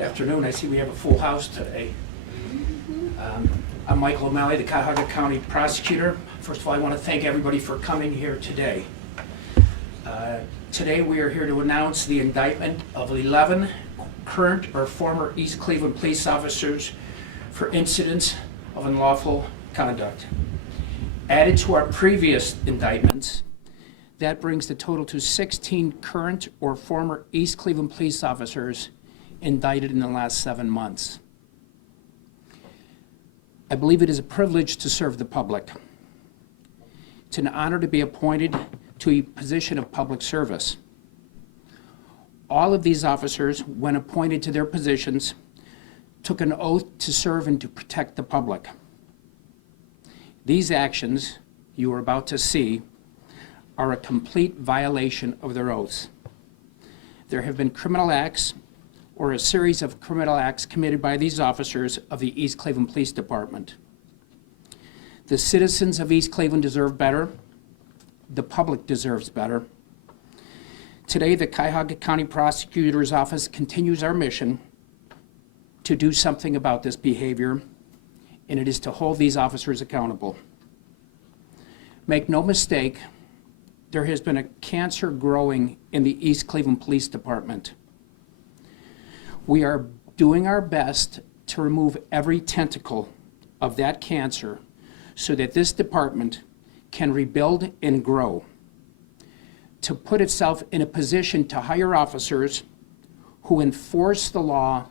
Good afternoon. I see we have a full house today. I'm Michael O'Malley, the Cuyahoga County Prosecutor. First of all, I want to thank everybody for coming here today. Today we are here to announce the indictment of 11 current or former East Cleveland police officers for incidents of unlawful conduct. Added to our previous indictments, that brings the total to 16 current or former East Cleveland police officers indicted in the last 7 months. I believe it is a privilege to serve the public. It's an honor to be appointed to a position of public service. All of these officers, when appointed to their positions, took an oath to serve and to protect the public. These actions you are about to see are a complete violation of their oaths. There have been criminal acts or a series of criminal acts committed by these officers of the East Cleveland Police Department. The citizens of East Cleveland deserve better. The public deserves better. Today, the Cuyahoga County Prosecutor's Office continues our mission to do something about this behavior, and it is to hold these officers accountable. Make no mistake, there has been a cancer growing in the East Cleveland Police Department. We are doing our best to remove every tentacle of that cancer so that this department can rebuild and grow, to put itself in a position to hire officers who enforce the law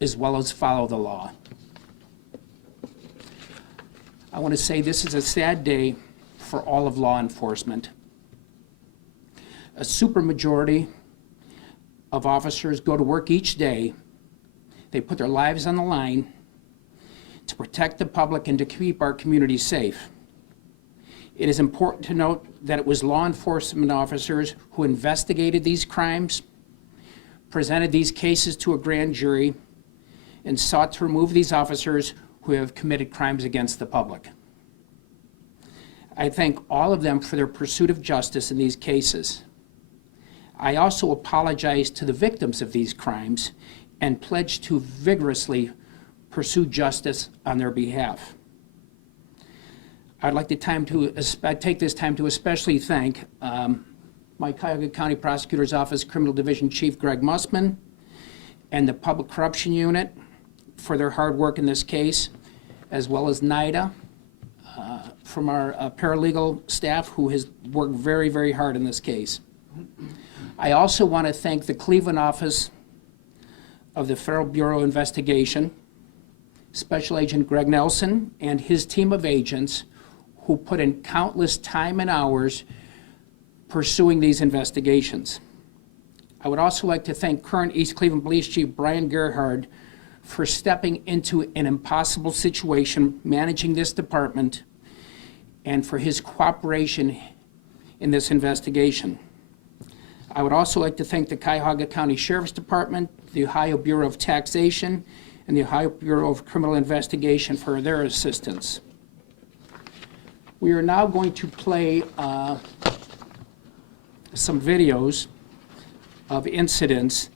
as well as follow the law. I want to say this is a sad day for all of law enforcement. A supermajority of officers go to work each day. They put their lives on the line to protect the public and to keep our community safe. It is important to note that it was law enforcement officers who investigated these crimes, presented these cases to a grand jury, and sought to remove these officers who have committed crimes against the public. I thank all of them for their pursuit of justice in these cases. I also apologize to the victims of these crimes and pledge to vigorously pursue justice on their behalf. I'd like to take this time to especially thank my Cuyahoga County Prosecutor's Office Criminal Division Chief Greg Mussman and the Public Corruption Unit for their hard work in this case, as well as NIDA from our paralegal staff who has worked very, very hard in this case. I also want to thank the Cleveland office of the Federal Bureau of Investigation, Special Agent Greg Nelson and his team of agents who put in countless time and hours pursuing these investigations. I would also like to thank current East Cleveland Police Chief Brian Gerhard for stepping into an impossible situation, managing this department, and for his cooperation in this investigation. I would also like to thank the Cuyahoga County Sheriff's Department, the Ohio Bureau of Taxation, and the Ohio Bureau of Criminal Investigation for their assistance. We are now going to play some videos of incidents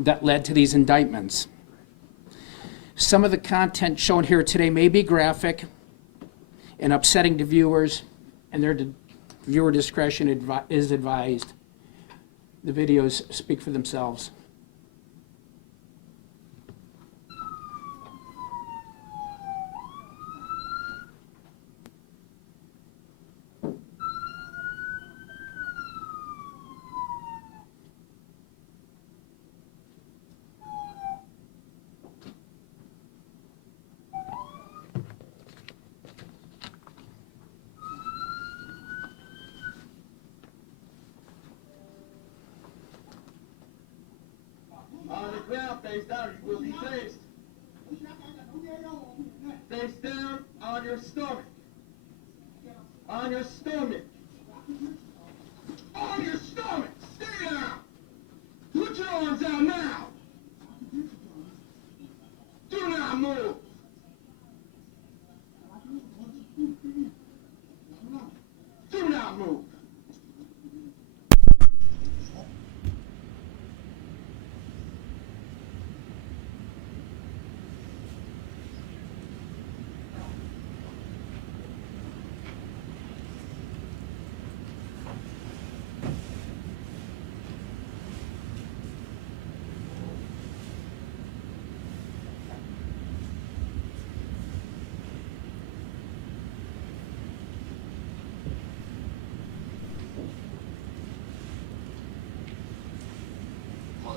that led to these indictments. Some of the content shown here today may be graphic and upsetting to viewers, and their viewer discretion is advised. The videos speak for themselves. On the ground, face down, you will be faced. Face down on your stomach. On your stomach. On your stomach. Stay down. Put your arms out now. Do not move. Do not move.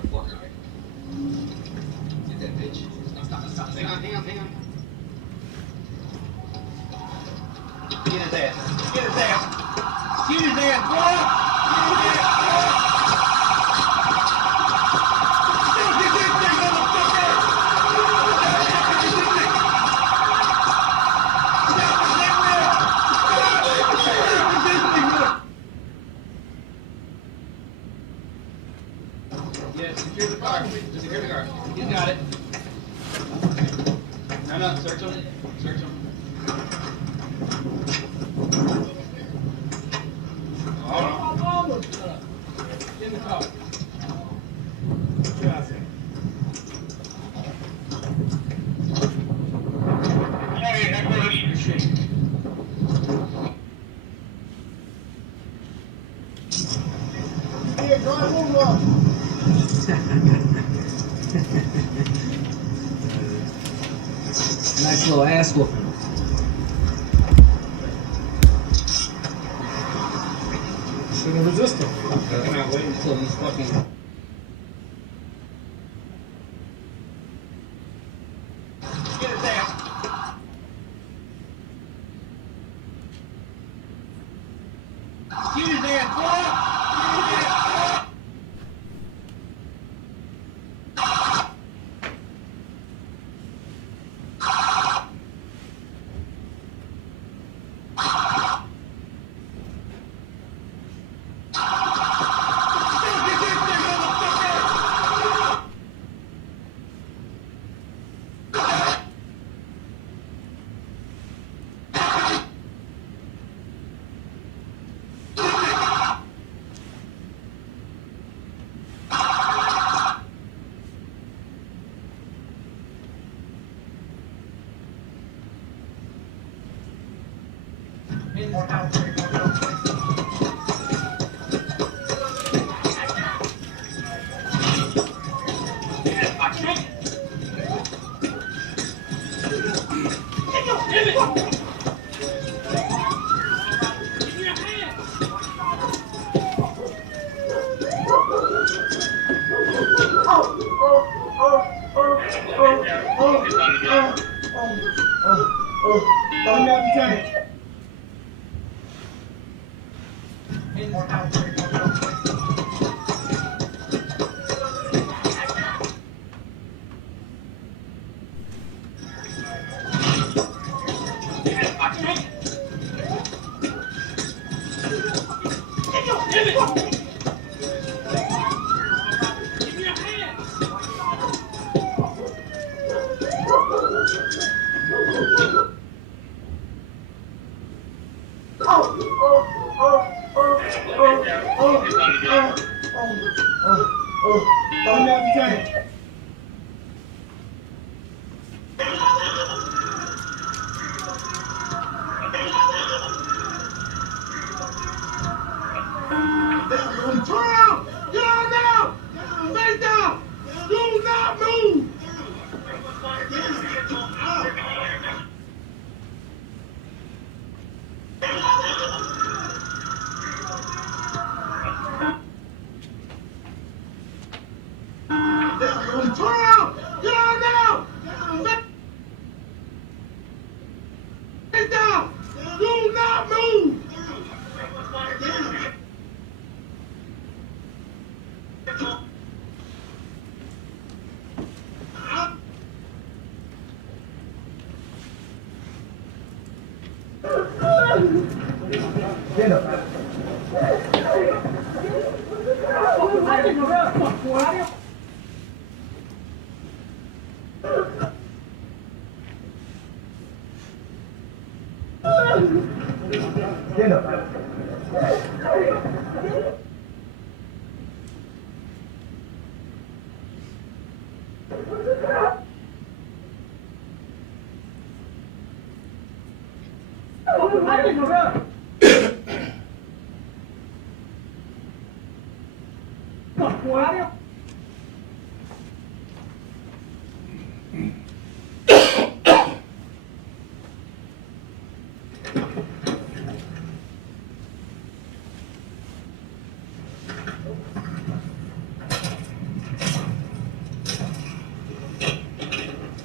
motherfucker. Get that bitch. Stop. Hang on. Get his ass. Get his ass. Get his ass, boy. Get his ass, boy. Get this thing, motherfucker. Yeah, secure the car. Just secure the car. He's got it. No, search him. Search him. In the car. Hey, headquarters. Hey, drive over. Nice little ass whooping. Should have resisted. I cannot wait until these fucking. Get his ass. Get his ass, boy. Get his ass, boy.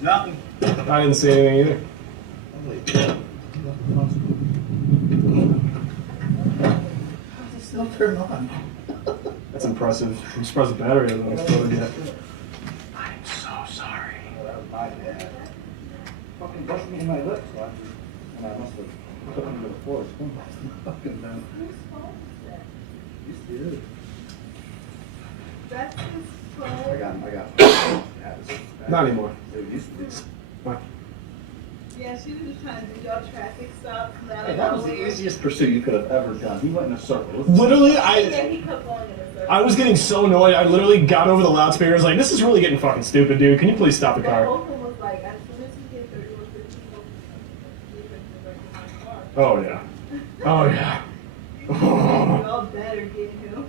Nothing. I didn't see anything either. How's it still turn on? That's impressive. I'm surprised the battery hasn't exploded yet. I'm so sorry. That was my bad. Fucking busted me in my lips. And I must have put him to the floor. Fucking done. You see it? That's his phone. I got it. Not anymore. It used to be. Why? Yeah, she was just trying to do y'all traffic stops. Hey, that was the easiest pursuit you could have ever done. He went in a circle. Literally, Yeah, he kept going in a circle. I was getting so annoyed. I literally got over the loudspeaker. I was like, this is really getting fucking stupid, dude. Can you please stop the But car? both of them was like, as soon as he hit 31, 15, Oh, yeah. Oh, yeah. y'all better get him.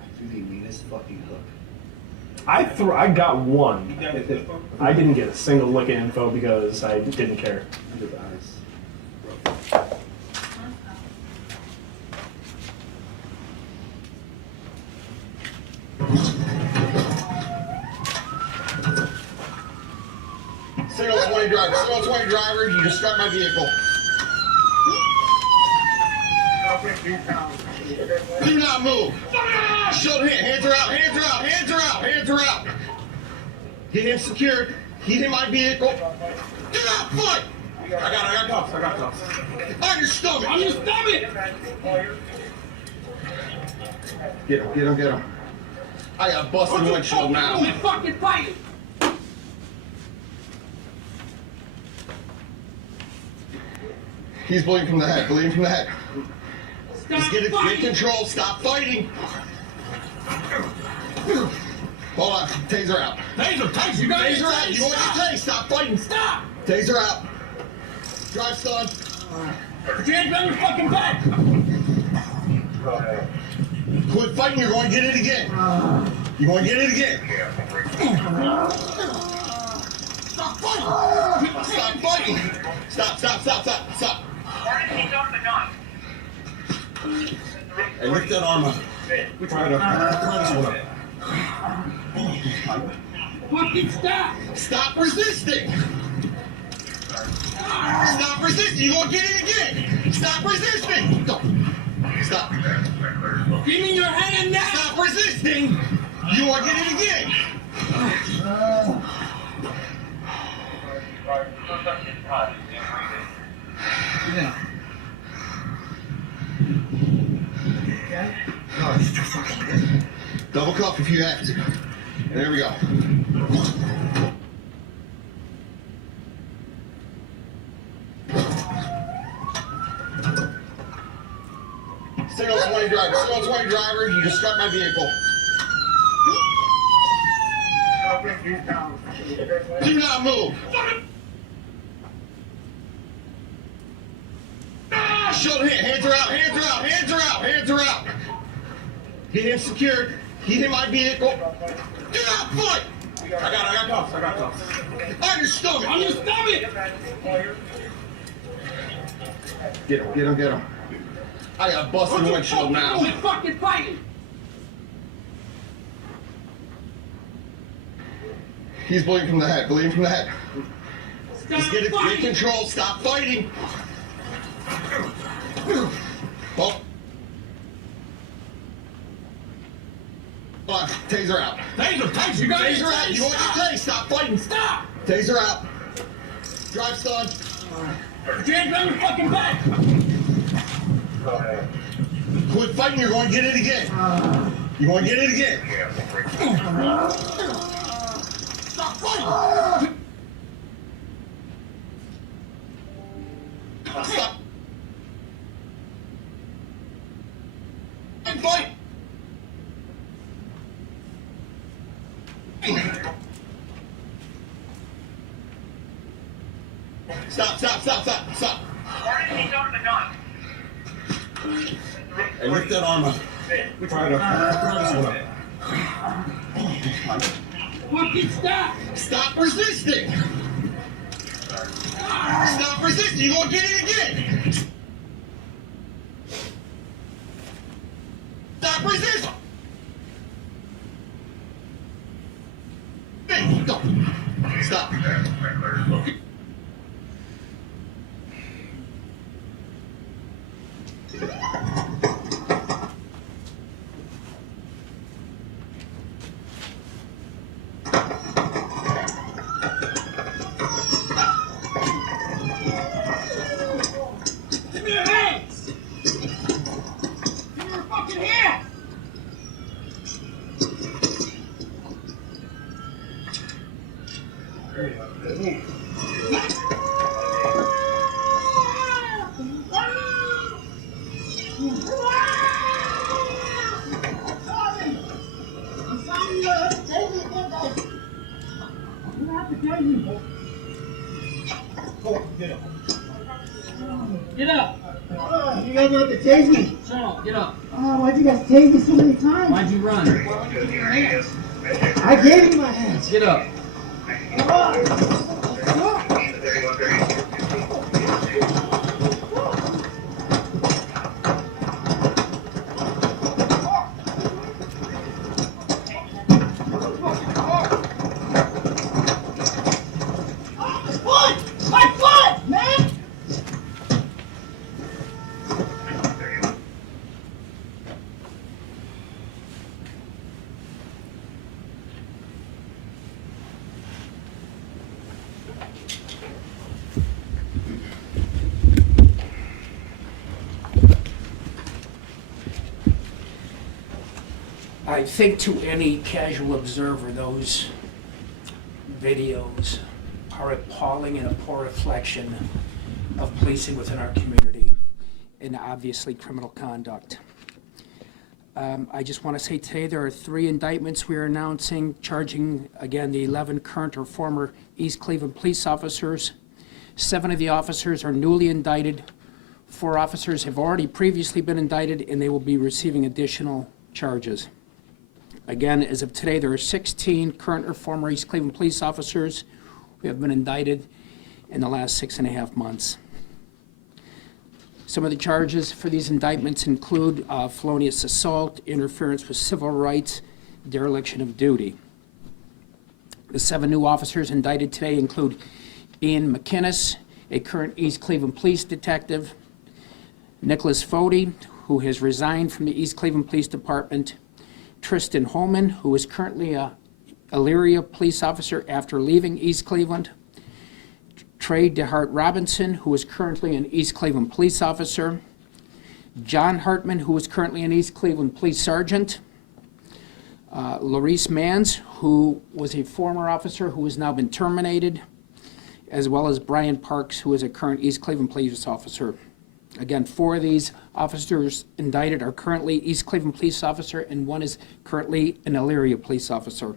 I threw the meanest fucking hook. I got one. I didn't get a single lick of info because I didn't care. Under the eyes. Signal 20 driver. Signal 20 driver, you just struck my vehicle. Do not move. Show hand. Hands are out. Hands are out. Hands are out. Hands are out. Get him secured. Get in my vehicle. Do not fight. I got cuffs. I got cuffs. On your stomach. On your stomach. Get him. Get him. Get him. I got a busted windshield now. Fucking fighting! He's bleeding from the head. Bleeding from the head. Stop Just get fighting! control. Stop fighting. Hold on. Taser out. Taser! You got Taser out. You want to get tased. Stop fighting. Stop! Taser out. Drive stun. Put your hands on your fucking back! Quit fighting. You're going to get it again. You're going to get it again. Stop fighting. Stop fighting. Stop. Hey, lift that arm up. Try this one up. Fucking stop! Stop resisting. Stop resisting. You're going to get it again. Stop resisting. Stop. Give me your hand now! Stop resisting. You want to get it again. Yeah. Double cuff if you have to. There we go. Signal 20 driver. Signal 20 driver, you just struck my vehicle. Do not move. Show hand. Hands are out. Hands are out. Hands are out. Hands are out. Get him secured. Get in my vehicle. Do not fight. I got cuffs. I got cuffs. On your stomach. On your stomach! Get him. I got a busted windshield now. Quit fucking fighting! He's bleeding from the head. Bleeding from the head. Stop Just get fighting! control. Stop fighting. Oh. Hold on. Taser out. Taser! You got Taser out. You want to get tased. Stop fighting. Stop! Taser out. Drive stun. Put your hands on your fucking back! Quit fighting. You're going to get it again. You're going to get it again. Stop fighting. Stop. Fight. Stop. Hey, lift that arm up. Try this one up. Fucking stop! Stop resisting. Stop resisting. You're going to get it again. Stop resisting. Stop. Give me your hands! Give me your fucking hands! Get up. You guys have to tase me. No, get up. Oh, why'd you guys tase me so many times? Why'd you run? I gave you my hands. Get up. My foot, man! I think to any casual observer, those videos are appalling and a poor reflection of policing within our community and obviously criminal conduct. I just want to say today there are 3 indictments we are announcing, charging again the 11 current or former East Cleveland police officers. 7 of the officers are newly indicted. 4 officers have already previously been indicted and they will be receiving additional charges. Again, as of today, there are 16 current or former East Cleveland police officers who have been indicted in the last 6.5 months. Some of the charges for these indictments include felonious assault, interference with civil rights, dereliction of duty. The 7 new officers indicted today include Ian McInnes, a current East Cleveland police detective, Nicholas Fody, who has resigned from the East Cleveland Police Department, Tristan Holman, who is currently a Elyria police officer after leaving East Cleveland, Trey DeHart Robinson, who is currently an East Cleveland police officer, John Hartman, who is currently an East Cleveland police sergeant, Laurice Mans, who was a former officer who has now been terminated, as well as Brian Parks, who is a current East Cleveland police officer. Again, 4 of these officers indicted are currently East Cleveland police officer, and 1 is currently an Elyria police officer.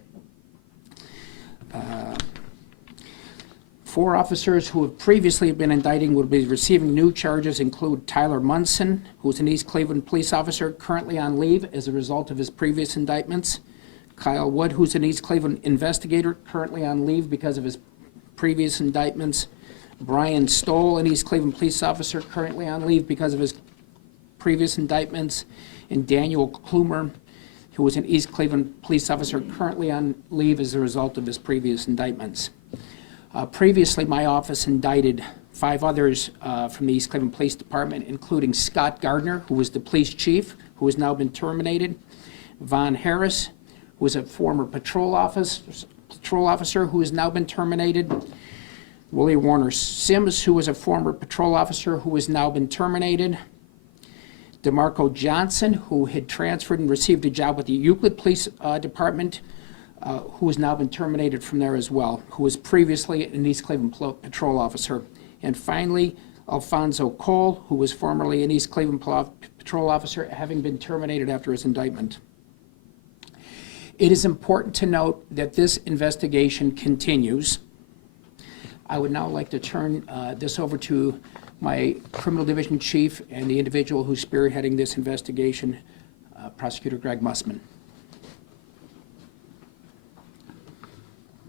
4 officers who have previously been indicting will be receiving new charges include Tyler Munson, who is an East Cleveland police officer currently on leave as a result of his previous indictments. Kyle Wood, who's an East Cleveland investigator currently on leave because of his previous indictments. Brian Stoll, an East Cleveland police officer currently on leave because of his previous indictments. And Daniel Klumer, who was an East Cleveland police officer currently on leave as a result of his previous indictments. Previously, my office indicted 5 others from the East Cleveland Police Department, including Scott Gardner, who was the police chief, who has now been terminated, Von Harris, who was a former patrol officer who has now been terminated, Willie Warner Sims, who was a former patrol officer who has now been terminated, DeMarco Johnson, who had transferred and received a job with the Euclid Police Department, who has now been terminated from there as well, who was previously an East Cleveland patrol officer. And finally, Alfonso Cole, who was formerly an East Cleveland patrol officer, having been terminated after his indictment. It is important to note that this investigation continues. I would now like to turn this over to my criminal division chief and the individual who's spearheading this investigation, Prosecutor Greg Mussman.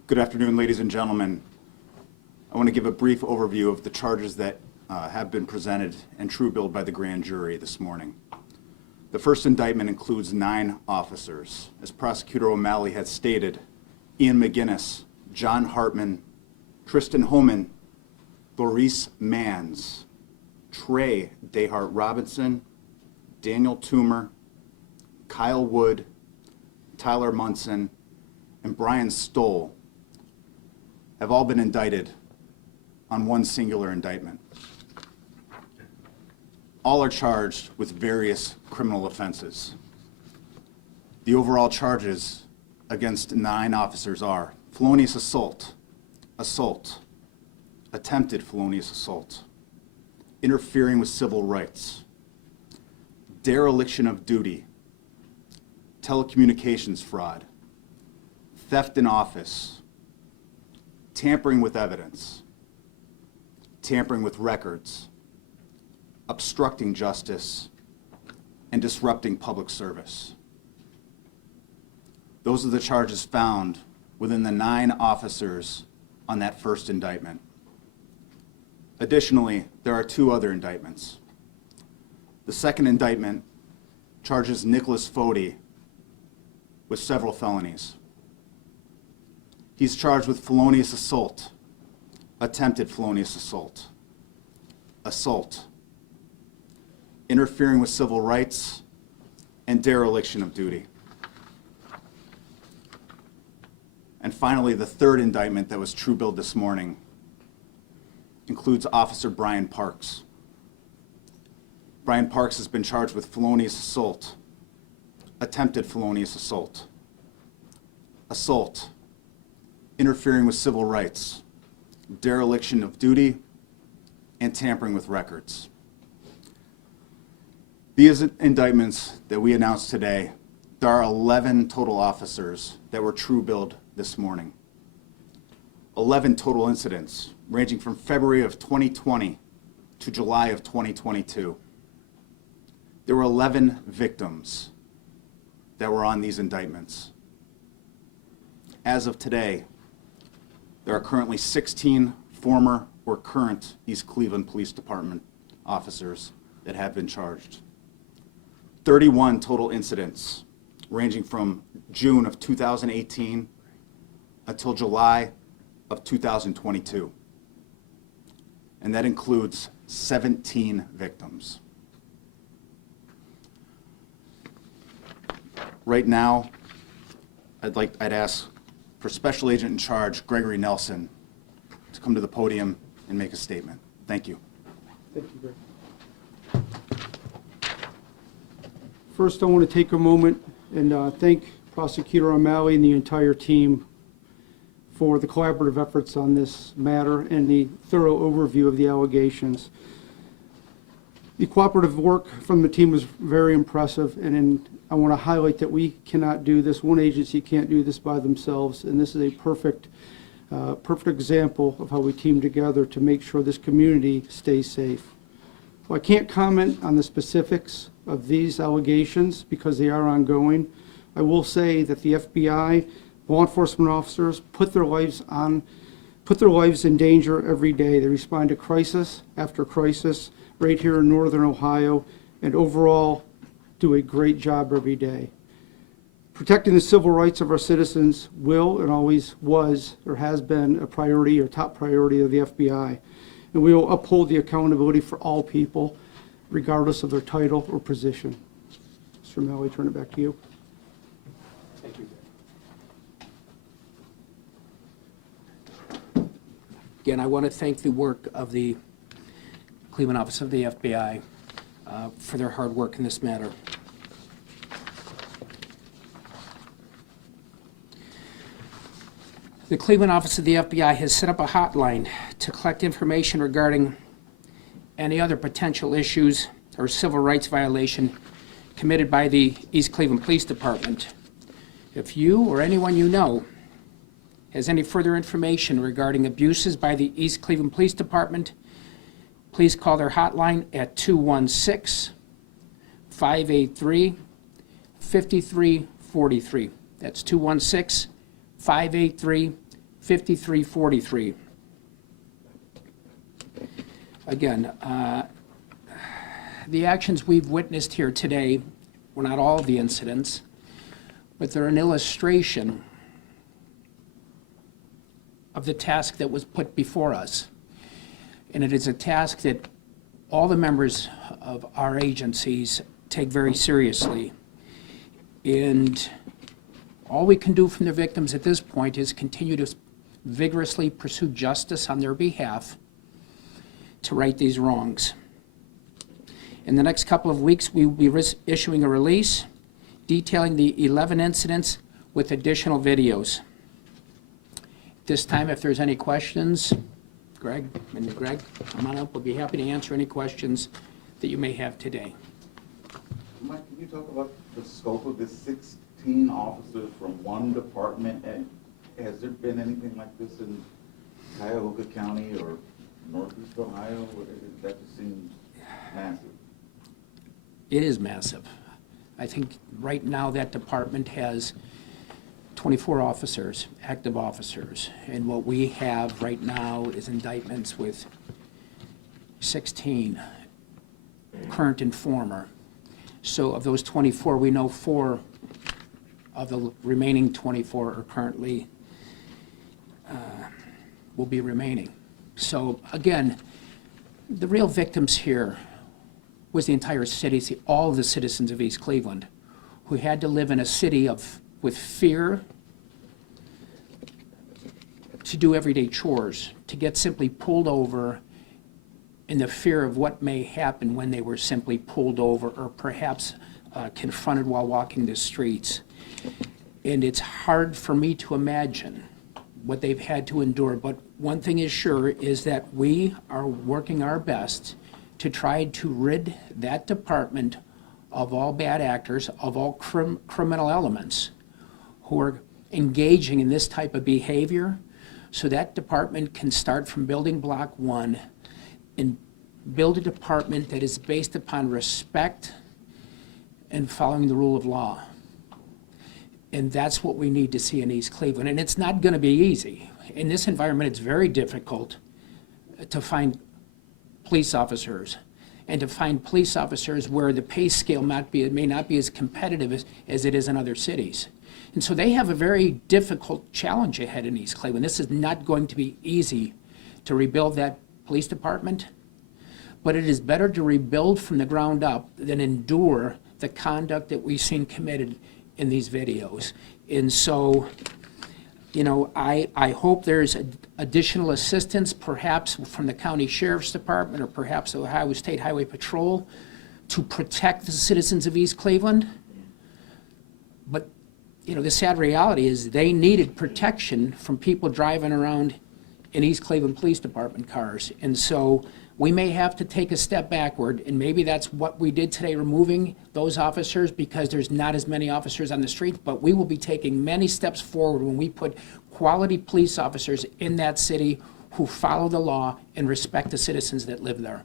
Good afternoon, ladies and gentlemen. I want to give a brief overview of the charges that have been presented and true-billed by the grand jury this morning. The first indictment includes 9 officers. As Prosecutor O'Malley had stated, Ian McInnes, John Hartman, Tristan Homan, Maurice Manns, Trey Dehart Robinson, Daniel Toomer, Kyle Wood, Tyler Munson, and Brian Stoll have all been indicted on one singular indictment. All are charged with various criminal offenses. The overall charges against 9 officers are felonious assault, assault, attempted felonious assault, interfering with civil rights, dereliction of duty, telecommunications fraud, theft in office, tampering with evidence, tampering with records, obstructing justice, and disrupting public service. Those are the charges found within the 9 officers on that first indictment. Additionally, there are 2 other indictments. The second indictment charges Nicholas Fody with several felonies. He's charged with felonious assault, attempted felonious assault, assault, interfering with civil rights, and dereliction of duty. And finally, the third indictment that was true billed this morning includes Officer Brian Parks. Brian Parks has been charged with felonious assault, attempted felonious assault, assault, interfering with civil rights, dereliction of duty, and tampering with records. These indictments that we announced today, there are 11 total officers that were true billed this morning. 11 total incidents ranging from February of 2020 to July of 2022. There were 11 victims that were on these indictments. As of today, there are currently 16 former or current East Cleveland Police Department officers that have been charged. 31 total incidents ranging from June of 2018 until July of 2022. And that includes 17 victims. Right now, I'd ask for Special Agent in Charge Gregory Nelson to come to the podium and make a statement. Thank you. Thank you, Greg. First, I want to take a moment and thank Prosecutor O'Malley and the entire team for the collaborative efforts on this matter and the thorough overview of the allegations. The cooperative work from the team was very impressive, and I want to highlight that we cannot do this. One agency can't do this by themselves, and this is a perfect example of how we team together to make sure this community stays safe. Well, I can't comment on the specifics of these allegations because they are ongoing. I will say that the FBI, law enforcement officers put their lives in danger every day. They respond to crisis after crisis right here in Northern Ohio, and overall do a great job every day. Protecting the civil rights of our citizens will and always was or has been a priority or top priority of the FBI. And we will uphold the accountability for all people, regardless of their title or position. Mr. O'Malley, turn it back to you. Thank you. Again, I want to thank the work of the Cleveland Office of the FBI for their hard work in this matter. The Cleveland Office of the FBI has set up a hotline to collect information regarding any other potential issues or civil rights violation committed by the East Cleveland Police Department. If you or anyone you know has any further information regarding abuses by the East Cleveland Police Department, please call their hotline at 216-583-5343. That's 216-583-5343. Again, the actions we've witnessed here today were not all of the incidents, but they're an illustration of the task that was put before us. And it is a task that all the members of our agencies take very seriously. And all we can do from the victims at this point is continue to vigorously pursue justice on their behalf to right these wrongs. In the next couple of weeks, we will be issuing a release detailing the 11 incidents with additional videos. This time, if there's any questions, Greg, come on up. We'll be happy to answer any questions that you may have today. Mike, can you talk about the scope of this 16 officers from one department? And has there been anything like this in Cuyahoga County or Northeast Ohio? That just seems massive. It is massive. I think right now that department has 24 officers, active officers, and what we have right now is indictments with 16, current and former. So of those 24, we know 4 of the remaining 24 are currently, will be remaining. So again, the real victims here was the entire city, all of the citizens of East Cleveland, who had to live in a city with fear to do everyday chores, to get simply pulled over, in the fear of what may happen when they were simply pulled over or perhaps confronted while walking the streets. And it's hard for me to imagine what they've had to endure, but one thing is sure is that we are working our best to try to rid that department of all bad actors, of all criminal elements who are engaging in this type of behavior, so that department can start from building block 1 and build a department that is based upon respect and following the rule of law. And that's what we need to see in East Cleveland. And it's not going to be easy. In this environment, it's very difficult to find police officers, and to find police officers where the pay scale may not be as competitive as it is in other cities. And so they have a very difficult challenge ahead in East Cleveland. This is not going to be easy to rebuild that police department, but it is better to rebuild from the ground up than endure the conduct that we've seen committed in these videos. And so, you know, I hope there's additional assistance, perhaps from the County Sheriff's Department or perhaps the Ohio State Highway Patrol, to protect the citizens of East Cleveland. But, you know, the sad reality is they needed protection from people driving around in East Cleveland Police Department cars. And so we may have to take a step backward, and maybe that's what we did today, removing those officers because there's not as many officers on the street, but we will be taking many steps forward when we put quality police officers in that city who follow the law and respect the citizens that live there.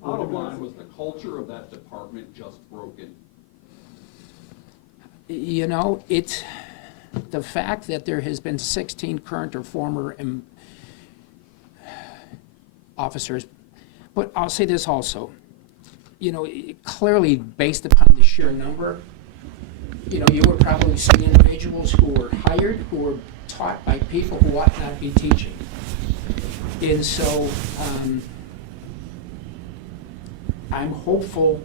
Bottom line, was the culture of that department just broken? You know, it's the fact that there has been 16 current or former officers. But I'll say this also, you know, clearly based upon the sheer number, you know, you were probably seeing individuals who were hired, who were taught by people who ought not be teaching. And so I'm hopeful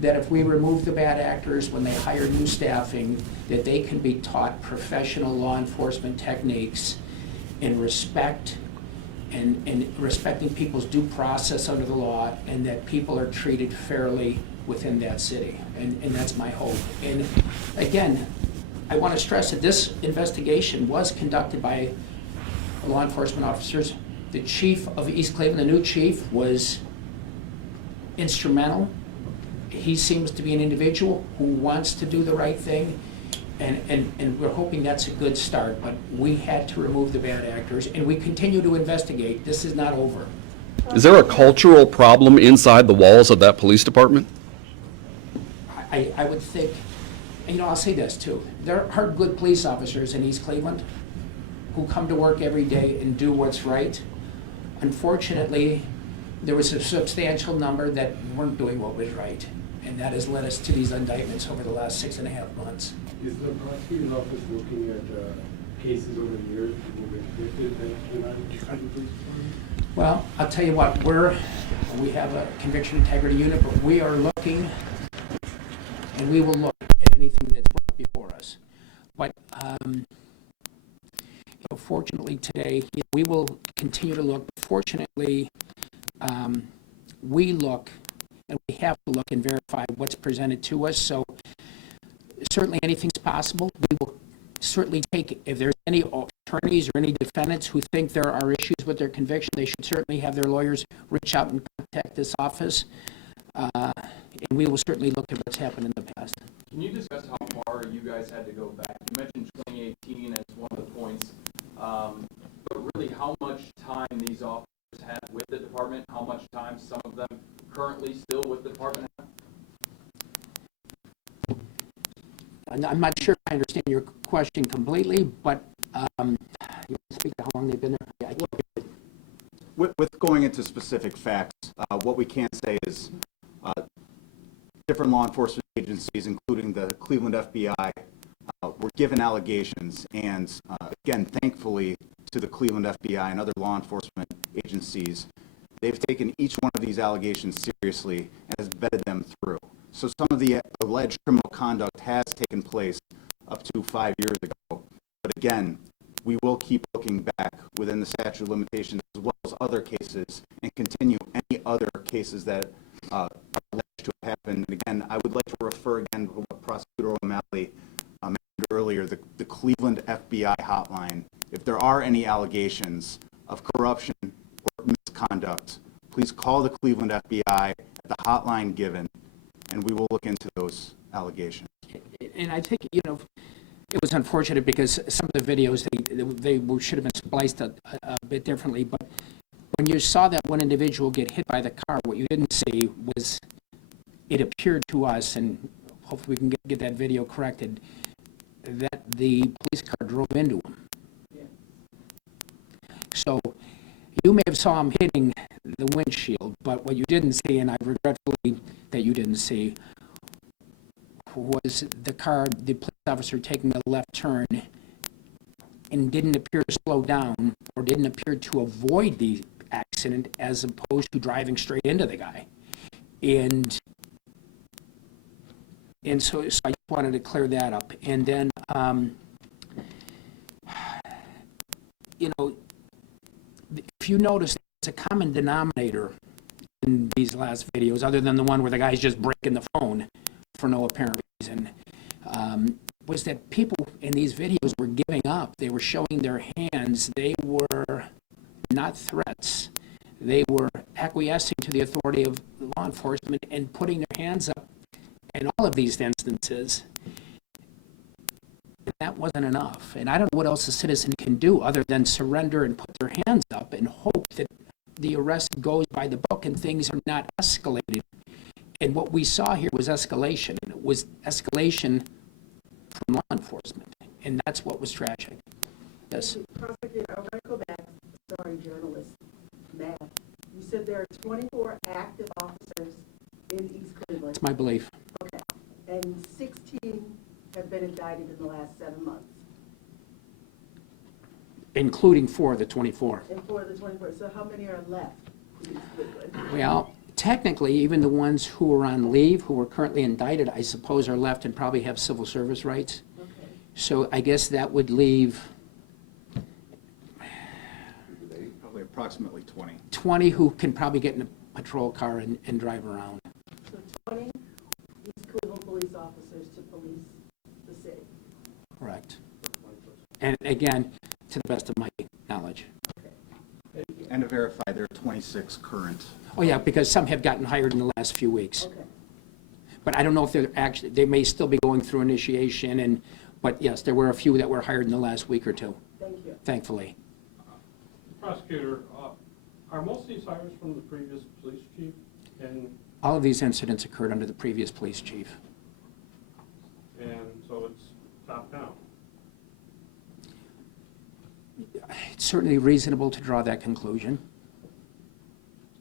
that if we remove the bad actors when they hire new staffing, that they can be taught professional law enforcement techniques in respect and respecting people's due process under the law, and that people are treated fairly within that city. And that's my hope. And again, I want to stress that this investigation was conducted by law enforcement officers. The chief of East Cleveland, the new chief, was instrumental. He seems to be an individual who wants to do the right thing, and we're hoping that's a good start, but we had to remove the bad actors, and we continue to investigate. This is not over. Is there a cultural problem inside the walls of that police department? I would think, and, you know, I'll say this too. There are good police officers in East Cleveland who come to work every day and do what's right. Unfortunately, there was a substantial number that weren't doing what was right, and that has led us to these indictments over the last 6.5 months. Is the prosecutor's office looking at cases over the years people have been convicted that you're not interested in police department? Well, I'll tell you what, we have a conviction integrity unit, but we are looking, and we will look at anything that's brought before us. But, fortunately today, we will continue to look. Fortunately, we look, and we have to look and verify what's presented to us. So certainly anything's possible. We will certainly take, if there's any attorneys or any defendants who think there are issues with their conviction, they should certainly have their lawyers reach out and contact this office. And we will certainly look at what's happened in the past. Can you discuss how far you guys had to go back? You mentioned 2018 as one of the points, but really how much time these officers had with the department, how much time some of them currently still with the department have? I'm not sure I understand your question completely, but you want to speak to how long they've been there? I can't hear it. With going into specific facts, what we can say is different law enforcement agencies, including the Cleveland FBI, were given allegations, and again, thankfully to the Cleveland FBI and other law enforcement agencies, they've taken each one of these allegations seriously and has vetted them through. So some of the alleged criminal conduct has taken place up to 5 years ago, but again, we will keep looking back within the statute of limitations as well as other cases and continue any other cases that are alleged to have happened. And again, I would like to refer again to what Prosecutor O'Malley mentioned earlier, the Cleveland FBI hotline. If there are any allegations of corruption or misconduct, please call the Cleveland FBI at the hotline given, and we will look into those allegations. And I think, it was unfortunate because some of the videos, they should have been spliced a bit differently, but when you saw that one individual get hit by the car, what you didn't see was, it appeared to us, and hopefully we can get that video corrected, that the police car drove into him. So you may have saw him hitting the windshield, but what you didn't see, and I regretfully that you didn't see, was the police officer taking a left turn and didn't appear to slow down or didn't appear to avoid the accident as opposed to driving straight into the guy. And so I just wanted to clear that up. And then, if you notice, it's a common denominator in these last videos, other than the one where the guy's just breaking the phone for no apparent reason, was that people in these videos were giving up. They were showing their hands. They were not threats. They were acquiescing to the authority of law enforcement and putting their hands up in all of these instances. That wasn't enough. And I don't know what else a citizen can do other than surrender and put their hands up and hope that the arrest goes by the book and things are not escalated. And what we saw here was escalation. And it was escalation from law enforcement. And that's what was tragic. Yes? Prosecutor, I want to go back. Sorry, journalist. Matt, you said there are 24 active officers in East Cleveland. That's my belief. Okay. And 16 have been indicted in the last 7 months. Including 4 of the 24. And 4 of the 24. So how many are left in East Cleveland? Well, technically, even the ones who are on leave, who are currently indicted, I suppose are left and probably have civil service rights. Okay. So I guess that would leave Probably approximately 20. 20 who can probably get in a patrol car and drive around. So 20 East Cleveland police officers to police the city. Correct. And again, to the best of my knowledge. Okay. And to verify, there are 26 current. Oh yeah, because some have gotten hired in the last few weeks. Okay. But I don't know if they're actually, they may still be going through initiation, but yes, there were a few that were hired in the last week or two. Thank you. Thankfully. Prosecutor, are most of these hires from the previous police chief? And All of these incidents occurred under the previous police chief. so it's top down? It's certainly reasonable to draw that conclusion.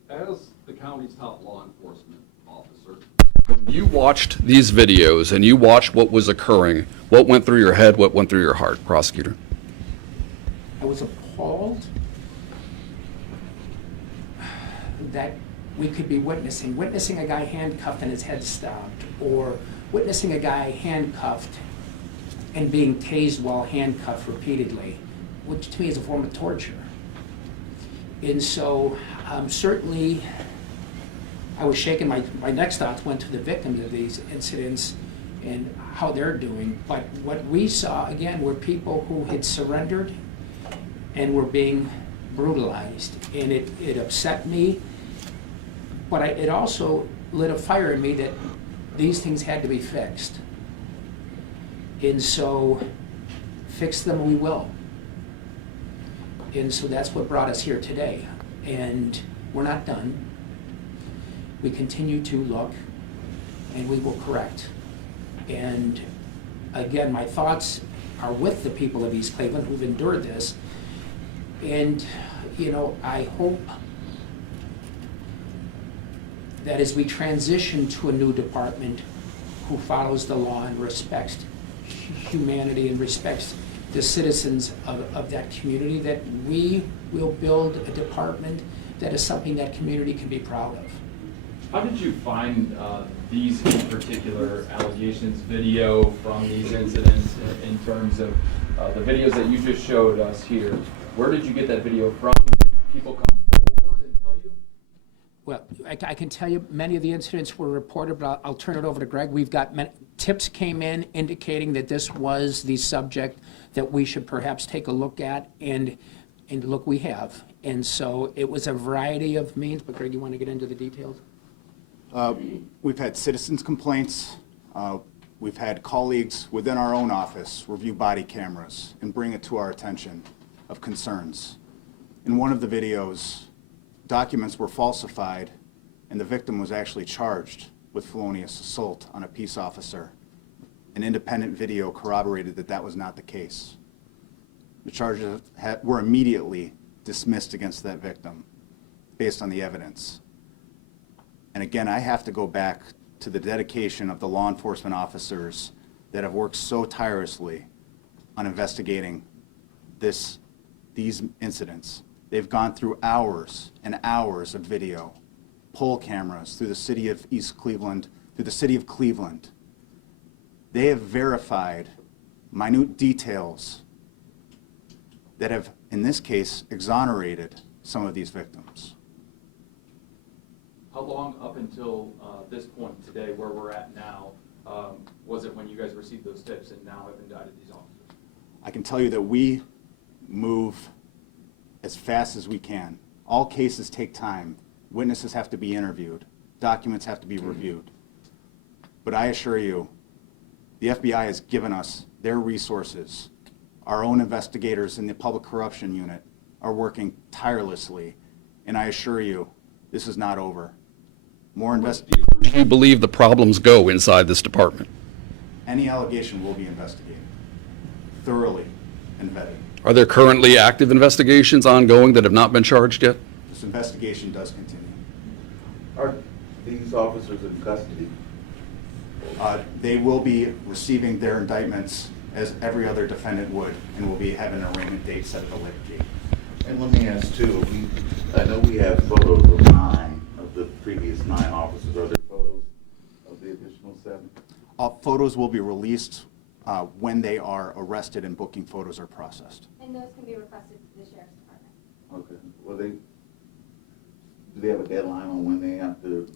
As the county's top law enforcement officer, when you watched these videos and you watched what was occurring, what went through your head, what went through your heart, prosecutor? was appalled that we could be witnessing a guy handcuffed and his head stopped, or witnessing a guy handcuffed and being tased while handcuffed repeatedly, which to me is a form of torture. And so certainly I was shaken. My next thoughts went to the victims of these incidents and how they're doing. But what we saw, again, were people who had surrendered and were being brutalized. And it upset me, but it also lit a fire in me that these things had to be fixed. And so fix them we will. And so that's what brought us here today. And we're not done. We continue to look, and we will correct. And again, my thoughts are with the people of East Cleveland who've endured this. And, you know, I hope that as we transition to a new department who follows the law and respects humanity and respects the citizens of that community, that we will build a department that is something that community can be proud of. How did you find these in particular allegations, video from these incidents in terms of the videos that you just showed us here? Where did you get that video from? Did people come forward and tell you? Well, I can tell you many of the incidents were reported, but I'll turn it over to Greg. We've got tips came in indicating that this was the subject that we should perhaps take a look at, and look, we have. And so it was a variety of means, but Greg, you want to get into the details? We've had citizens' complaints. We've had colleagues within our own office review body cameras and bring it to our attention of concerns. In one of the videos, documents were falsified, and the victim was actually charged with felonious assault on a peace officer. An independent video corroborated that that was not the case. The charges were immediately dismissed against that victim based on the evidence. And again, I have to go back to the dedication of the law enforcement officers that have worked so tirelessly on investigating these incidents. They've gone through hours and hours of video, poll cameras through the city of East Cleveland, through the city of Cleveland. They have verified minute details that have, in this case, exonerated some of these victims. How long up until this point today, where we're at now, was it when you guys received those tips and now have indicted these officers? I can tell you that we move as fast as we can. All cases take time. Witnesses have to be interviewed. Documents have to be reviewed. But I assure you, the FBI has given us their resources. Our own investigators in the Public Corruption Unit are working tirelessly, and I assure you, this is not over. More Do you believe the problems go inside this department? Any allegation will be investigated, thoroughly and vetted. Are there currently active investigations ongoing that have not been charged yet? This investigation does continue. Are these officers in custody? They will be receiving their indictments as every other defendant would, and will be having an arraignment date set at a later date. And let me ask too, I know we have photos of 9 of the previous 9 officers. Are there photos of the additional 7? Photos will be released when they are arrested and booking photos are processed. And those can be requested to the Sheriff's Department. Okay. Well, do they have a deadline on when they have to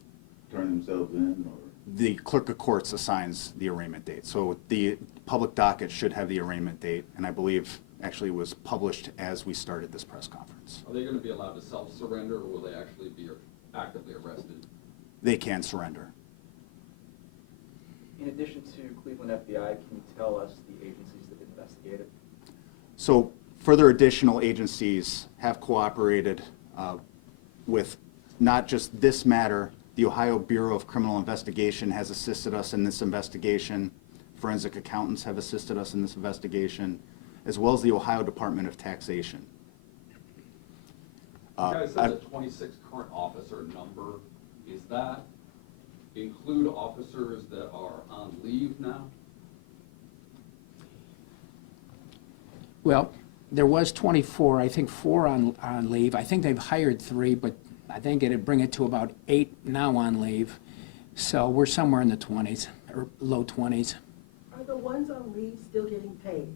turn themselves in? Or? The clerk of courts assigns the arraignment date. So the public docket should have the arraignment date, and I believe actually was published as we started this press conference. Are they going to be allowed to self-surrender, or will they actually be actively arrested? They can surrender. In addition to Cleveland FBI, can you tell us the agencies that investigated? So further additional agencies have cooperated with not just this matter. The Ohio Bureau of Criminal Investigation has assisted us in this investigation. Forensic accountants have assisted us in this investigation, as well as the Ohio Department of Taxation. You guys said the 26 current officer number. Is that include officers that are on leave now? Well, there was 24, I think 4 on leave. I think they've hired 3, but I think it'd bring it to about 8 now on leave. So we're somewhere in the 20s, or low 20s. Are the ones on leave still getting paid?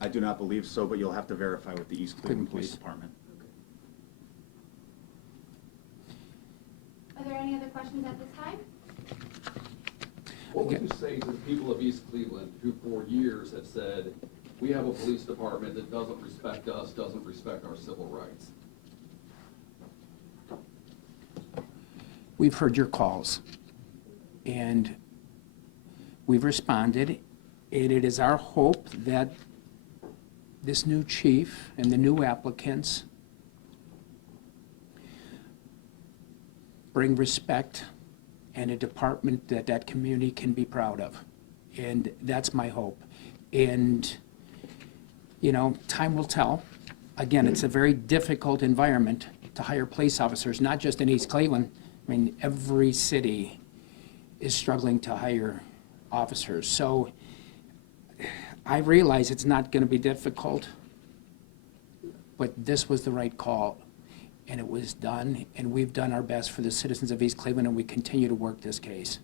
I do not believe so, but you'll have to verify with the East Cleveland Police Department. Are there any other questions at this time? What would you say to the people of East Cleveland who for years have said, we have a police department that doesn't respect us, doesn't respect our civil rights? We've heard your calls, and we've responded, and it is our hope that this new chief and the new applicants bring respect and a department that that community can be proud of. And that's my hope. And, you know, time will tell. Again, it's a very difficult environment to hire police officers, not just in East Cleveland. I mean, every city is struggling to hire officers. So I realize it's not going to be difficult, but this was the right call, and it was done, and we've done our best for the citizens of East Cleveland, and we continue to work this case.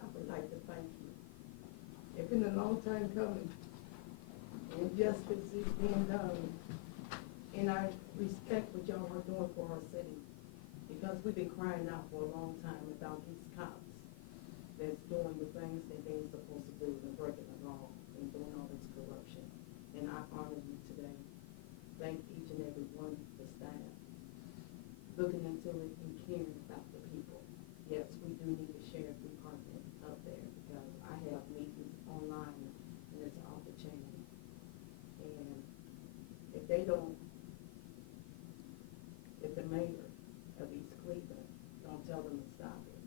I would like to thank you. It's been a long time coming. Injustice is being done. And I respect what y'all are doing for our city, because we've been crying out for a long time about these cops that's doing the things that they ain't supposed to do and breaking the law and doing all this corruption. And I honor you today. Thank each and every one of the staff looking into it and caring about the people. Yes, we do need a sheriff department up there, because I have meetings online and it's off the chain. And if they don't, if the mayor of East Cleveland don't tell them to stop it,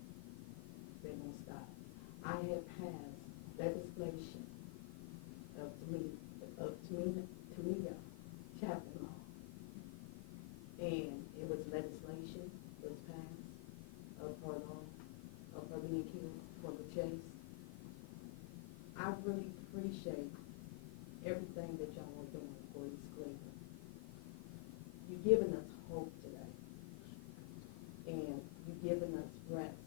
they won't stop. I have passed legislation of Tamia Chapman law. And it was legislation that was passed of her law, of her being killed for the chase. I really appreciate everything that y'all are doing for East Cleveland. You've given us hope today. And you've given us rest.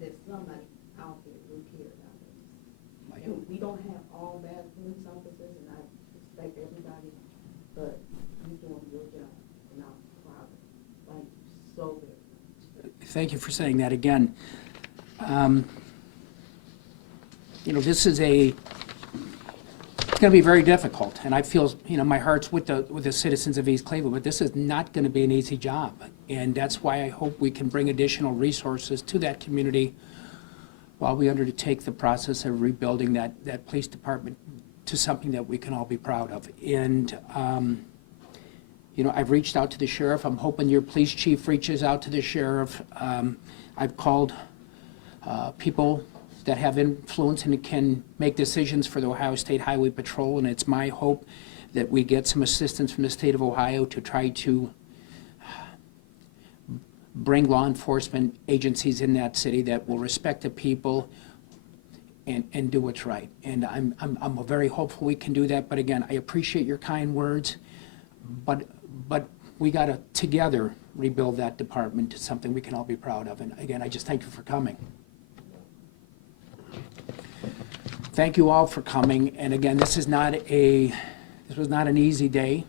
There's somebody out there who cares about us. And we don't have all bad police officers, and I respect everybody, but you're doing your job, and I'm proud of you. Thank you so very much. Thank you for saying that again. You know, this is it's going to be very difficult, and I feel, you know, my heart's with the citizens of East Cleveland, but this is not going to be an easy job, and that's why I hope we can bring additional resources to that community while we undertake the process of rebuilding that police department to something that we can all be proud of. And, you know, I've reached out to the sheriff. I'm hoping your police chief reaches out to the sheriff. I've called people that have influence and can make decisions for the Ohio State Highway Patrol, and it's my hope that we get some assistance from the state of Ohio to try to bring law enforcement agencies in that city that will respect the people and do what's right. And I'm very hopeful we can do that. But again, I appreciate your kind words, but we got to together rebuild that department to something we can all be proud of. And again, I just thank you for coming. Thank you all for coming. And again, this was not an easy day.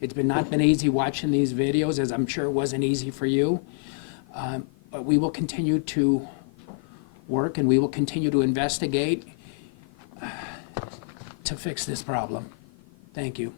It's not been easy watching these videos, as I'm sure it wasn't easy for you. But we will continue to work, and we will continue to investigate to fix this problem. Thank you.